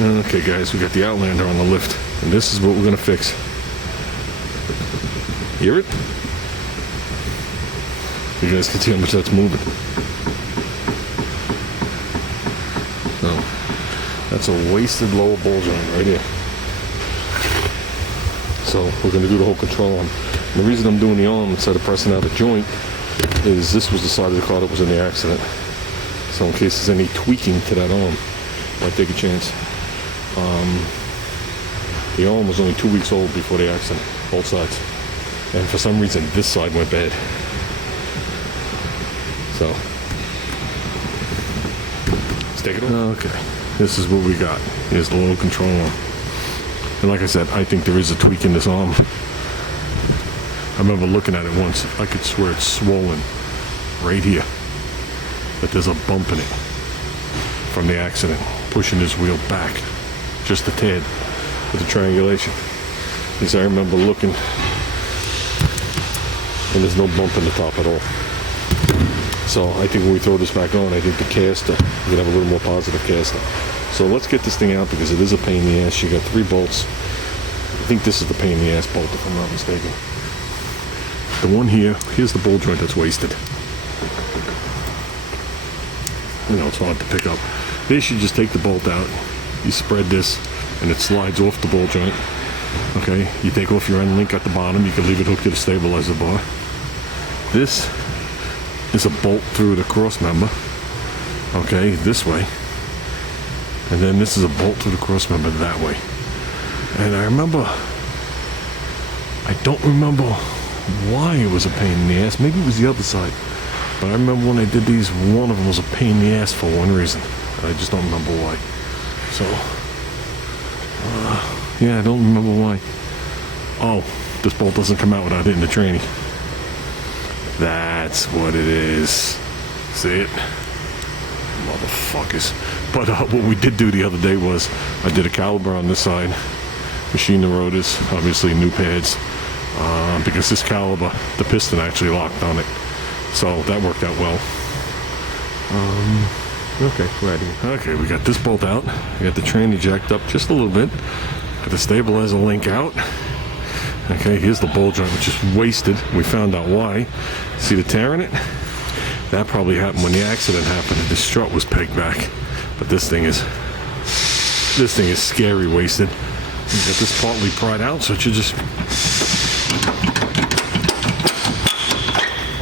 Okay guys, we got the Outlander on the lift, and this is what we're gonna fix. Hear it? You guys can see how much that's moving. So, that's a wasted lower ball joint right here. So we're gonna do the whole control arm. And the reason I'm doing the arm instead of pressing out the joint is this was the side of the car that was in the accident. So in case there's any tweaking to that arm, might take a chance. The arm was only 2 weeks old before the accident, both sides. And for some reason, this side went bad. So, let's take it over. Okay, this is what we got. Here's the low control arm. And like I said, I think there is a tweak in this arm. I remember looking at it once. I could swear it's swollen right here. But there's a bump in it from the accident, pushing this wheel back just a tad with the triangulation. Because I remember looking, and there's no bump in the top at all. So I think when we throw this back on, I think the caster, we're gonna have a little more positive caster. So let's get this thing out because it is a pain in the ass. You got 3 bolts. I think this is the pain in the ass bolt if I'm not mistaken. The one here, here's the ball joint that's wasted. You know, it's hard to pick up. This, you just take the bolt out, you spread this, and it slides off the ball joint. Okay, you take off your end link at the bottom, you can leave it hooked to the stabilizer bar. This is a bolt through the cross member, okay, this way. And then this is a bolt through the cross member that way. And I don't remember why it was a pain in the ass. Maybe it was the other side. But I remember when I did these, one of them was a pain in the ass for one reason. I just don't remember why. So, yeah, I don't remember why. Oh, this bolt doesn't come out without hitting the tranny. That's what it is. See it? Motherfuckers. But what we did do the other day was, I did a caliper on this side, machined the rotors, obviously new pads, because this caliper, the piston actually locked on it. So that worked out well. Okay, ready. Okay, we got this bolt out. We got the tranny jacked up just a little bit. Got the stabilizer link out. Okay, here's the ball joint, which is wasted. We found out why. See the tear in it? That probably happened when the accident happened and the strut was pegged back. But this thing is scary wasted. You got this partly pried out, so it should just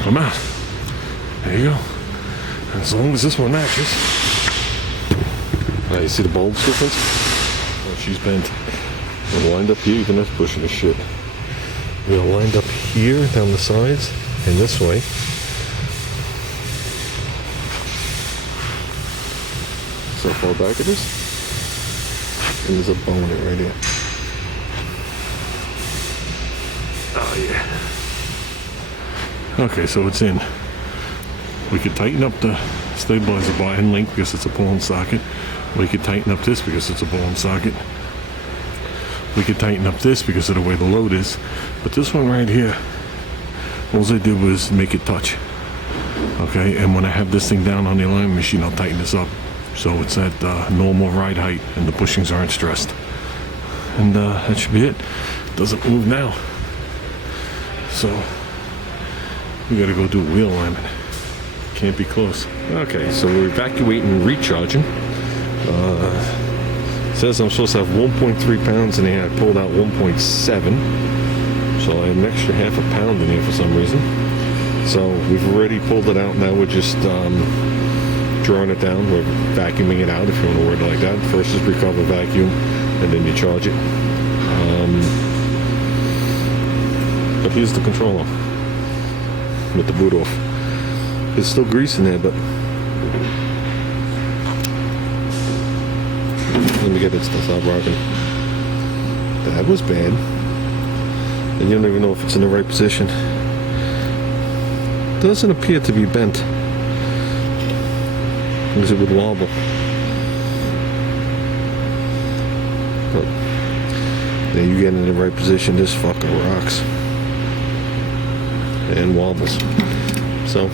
come out. There you go. As long as this one matches. Now you see the bulbs difference? Oh, she's bent. We're lined up here, even that's pushing the shit. We're lined up here down the sides and this way. So far back it is. And there's a bone in it right here. Oh yeah. Okay, so it's in. We could tighten up the stabilizer bar end link because it's a pull-in socket. We could tighten up this because it's a pull-in socket. We could tighten up this because of the way the load is. But this one right here, all I did was make it touch. Okay, and when I have this thing down on the alignment machine, I'll tighten this up. So it's at normal ride height and the bushings aren't stressed. And that should be it. Doesn't move now. So we gotta go do wheel alignment. Can't be close. Okay, so we're evacuating and recharging. It says I'm supposed to have 1.3 pounds in here. I pulled out 1.7. So I have an extra half a pound in here for some reason. So we've already pulled it out. Now we're just drawing it down. We're vacuuming it out, if you want to word it like that. First is recover vacuum, and then you charge it. But here's the controller with the boot off. There's still grease in there, but let me get it to stop rocking. That was bad. And you don't even know if it's in the right position. Doesn't appear to be bent. Because it would wobble. But then you get in the right position, this fucking rocks. And wobbles. So